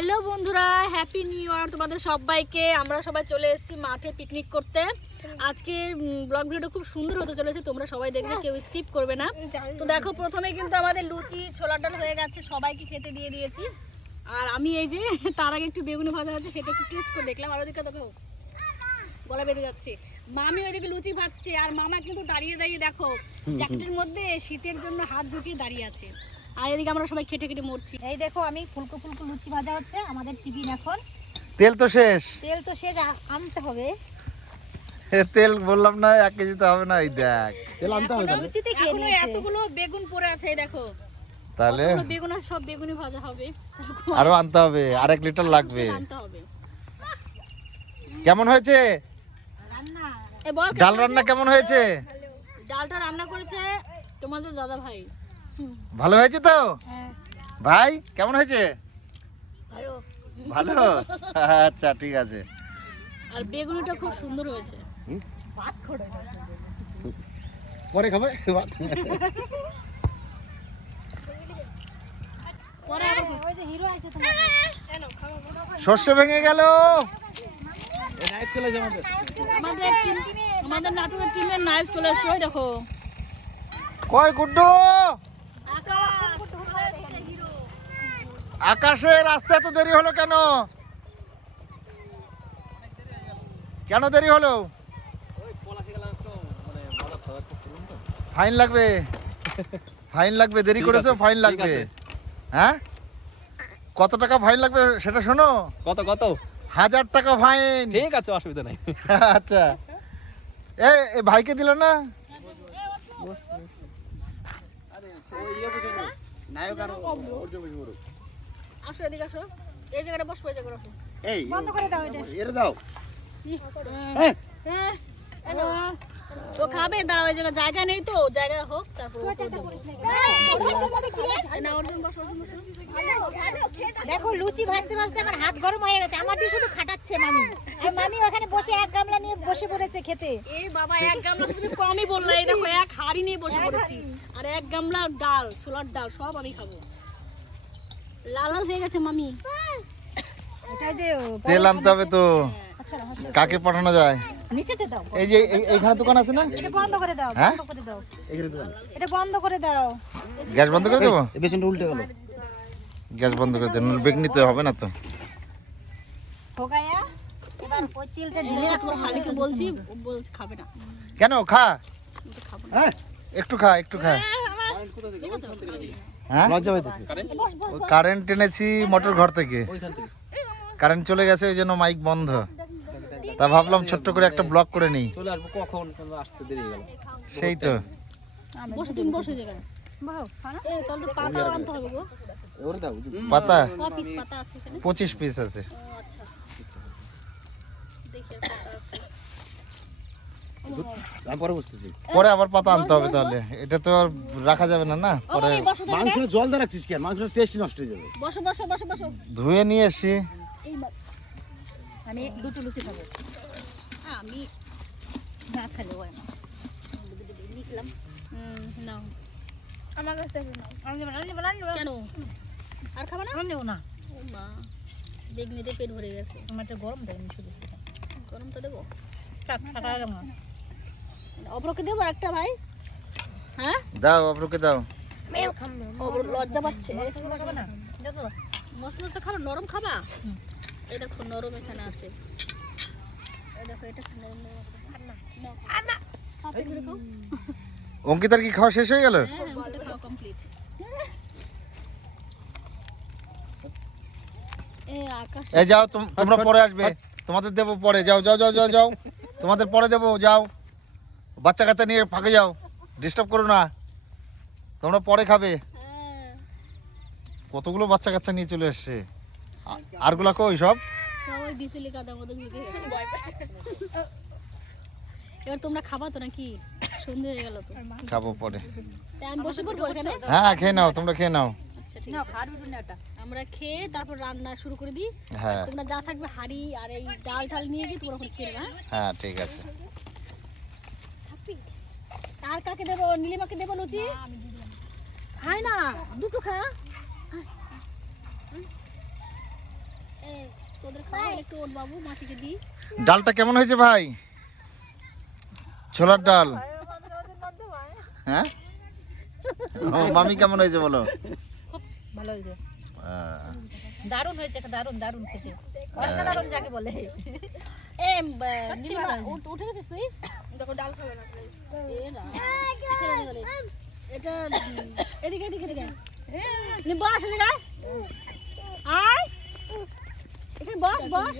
Hello বন্ধুরা happy new year তোমাদের সবাইকে। আমরা সবাই চলে এসেছি মাঠে পিকনিক করতে। আজকে ব্লগ ভিডিওটা খুব সুন্দর হতে চলেছে তোমরা সবাই দেখবে কেউ স্কিপ করবে না। তো দেখো প্রথমে কিন্তু আমাদের লুচি ছোলার ডাল হয়ে গেছে সবাইকে খেতে দিয়ে দিয়েছি। আর আমি এই যে তার আগে একটু বেগুনি ভাজা আছে সেটা একটু টেস্ট করে দেখলাম। আর ওদিকে দেখো গলা বেঁধে যাচ্ছে। মামি ওইদিকে লুচি ভাজছে আর মামা কিন্তু দাঁড়িয়ে দাঁড়িয়ে দেখো জ্যাকেটের মধ্যে শীতের জন্য হাত ঢুকিয়ে দাঁড়িয়ে আছে। আর এদিকে আমরা সবাই খেটে খেটে মরছি। এই দেখো আমি ফুলকো ফুলকো লুচি ভাজা হচ্ছে আমাদের টিফিন এখন। তেল তো শেষ। তেল তো শেষ আনতে হবে। তেল বললাম না এক কেজি তো হবে না এই দেখ। তেল আনতে হবে এখনো- লুচিতে খেয়ে নিয়েছে। এতগুলো বেগুন পড়ে আছে এই দেখো। তাহলে? বেগুন আছে সব বেগুনি ভাজা হবে। আরও আনতে হবে আর এক লিটার লাগবে। আনতে হবে। কেমন হয়েছে? রান্না। এ ডাল রান্না কেমন হয়েছে? ডালটা রান্না করেছে তোমাদের দাদা ভাই ভালো হয়েছে তো? হ্যাঁ। ভাই কেমন হয়েছে? ভালো। ভালো? আচ্ছা ঠিক আছে। আর বেগুনিটা খুব সুন্দর হয়েছে। ভাত খোড়ো। পরে খাবে? পরে আবার ওই যে হিরো আছে তোমার সর্ষে ভেঙে গেল। আমাদের। টিম আমাদের নাটকের টিমের নায়ক চলে এসো দেখো। কয় গুড্ডু আকাশ চলে এসেছে হিরো। আকাশের রাস্তা এত দেরি হলো কেন? কেন দেরি হলো? ফাইন লাগবে। ফাইন লাগবে দেরি করেছ ফাইন লাগবে। হ্যাঁ? কত টাকা ফাইন লাগবে সেটা শোনো? কত কত? হাজার টাকা ফাইন ঠিক আছে অসুবিধা নাই। আচ্ছা। এ এ ভাইকে দিলে না? আসো এদিকে আসো। এই জায়গাটা বসবো এই জায়গাটা বসো। বন্ধ করে দাও এটা। হ্যালো ও খাবে দাও এই জায়গা জায়গা নেই তো জায়গা হোক তারপর ও। এই দেখো লুচি ভাজতে ভাজতে আমার হাত গরম হয়ে গেছে। আমার দিয়ে শুধু খাটাচ্ছে মামি। আর মামি ওখানে বসে এক গামলা নিয়ে বসে পড়েছে খেতে। এই বাবা এক গামলা তুমি কমই বললে। এই দেখো এক হাড়ি নিয়ে বসে পড়েছি। আর এক গামলা ডাল ছোলার ডাল সব আমি খাব। লাল লাল হয়ে গেছে মামি। এটা যে তেল আনতে হবে তো। আচ্ছা আচ্ছা, কাকে পাঠানো যায়? নিচেতে দাও। এই যে এইখানে দোকান আছে না? এটা বন্ধ করে দাও হ্যাঁ? বন্ধ করে এটা বন্ধ করে দাও। গ্যাস বন্ধ করে দেবো? গ্যাস বন্ধ করে বেগ নিতে হবে না তো। ঠোকায়া এবার ওই তেলটা ঢেলে তোমার তোমার শালিকে বলছি ও খাবে না। কেন? খা। না। একটু খা একটু খা। খাবি। হ্যাঁ? কারেন্ট এনেছি মোটর ঘর থেকে। কারেন্ট চলে গেছে ওই জন্য মাইক বন্ধ। তা ভাবলাম ছোট্ট করে একটা ব্লক করে নিই। চলে আসব কখন? আসতে দেরি গেল। সেই তো। বসো তুমি বসো পাতা আনতে হবে গো। পাতা? ক পিস আছে পঁচিশ পিস আছে। আছে পরে আবার পাতা আনতে হবে তাহলে। এটা তো আর রাখা যাবে না না? পরে মাংস জল দিয়ে রাখছিস কেন? মাংস টেস্ট নষ্ট হয়ে যাবে। বসো বসো বসো বসো। ধুয়ে নিয়ে এসি এই আমি দুটো লুচি খাব। আমি না খেলে হয় না। নেব না, আমি নেব না, আমি না। কেন? আর খাবে না? আমি নেব না। ও মা বেগনিতে পেট ভরে গেছে। আমার একটা গরম দেয় শুধু গরম তো দেবো? না। অপরকে দেবো একটা ভাই? হ্যাঁ? দাও অপরকে দাও। অপর লজ্জা পাচ্ছে। মশলা তো খাব নরম খাবা? এই দেখো নরম এখানে আছে। অঙ্কিতার কি খাওয়া শেষ হয়ে গেল? হ্যাঁ হ্যাঁ এই যাও তোম- তোমরা পরে আসবে। তোমাদের দেবো পরে। যাও যাও যাও যাও যাও। তোমাদের পরে দেবো যাও। বাচ্চা কাচ্চা নিয়ে ফাঁকে যাও। ডিস্টার্ব করো না। তোমরা পরে খাবে। হ্যাঁ কতগুলো বাচ্চা কাচ্চা নিয়ে চলে এসছে। আরগুলা কই সব। এবার তোমরা খাবা তো নাকি? সন্ধে হয়ে গেল তো। খাব পরে। আমি বসে পড়ব এখানে? হ্যাঁ খেয়ে নাও তোমরা খেয়ে নাও। আচ্ছা আমরা খেয়ে তারপর রান্না শুরু করে দিই। হ্যাঁ। তোমরা যা থাকবে হাড়ি আর এই ডাল ঢাল নিয়ে গিয়ে তোমরা খেয়ে হ্যাঁ? হ্যাঁ ঠিক আছে। আর কাকে দেবো? নীলিমাকে দেবো লুচি? আয় না? দুটো খা। ডালটা কেমন হয়েছে ভাই? ছোলার ডাল। হ্যাঁ? মামি কেমন হয়েছে বলো? ভালো হয়েছে। দারুণ হয়েছে দারুণ দারুণ খেতে। অসাধারণ যাকে বলে। এ উঠে গেছিস তুই? দেখো ডাল খাবে না। এটা এদিকে এদিকে এদিকে। নিব বস এদিকে। আয়। এখানে বস বস।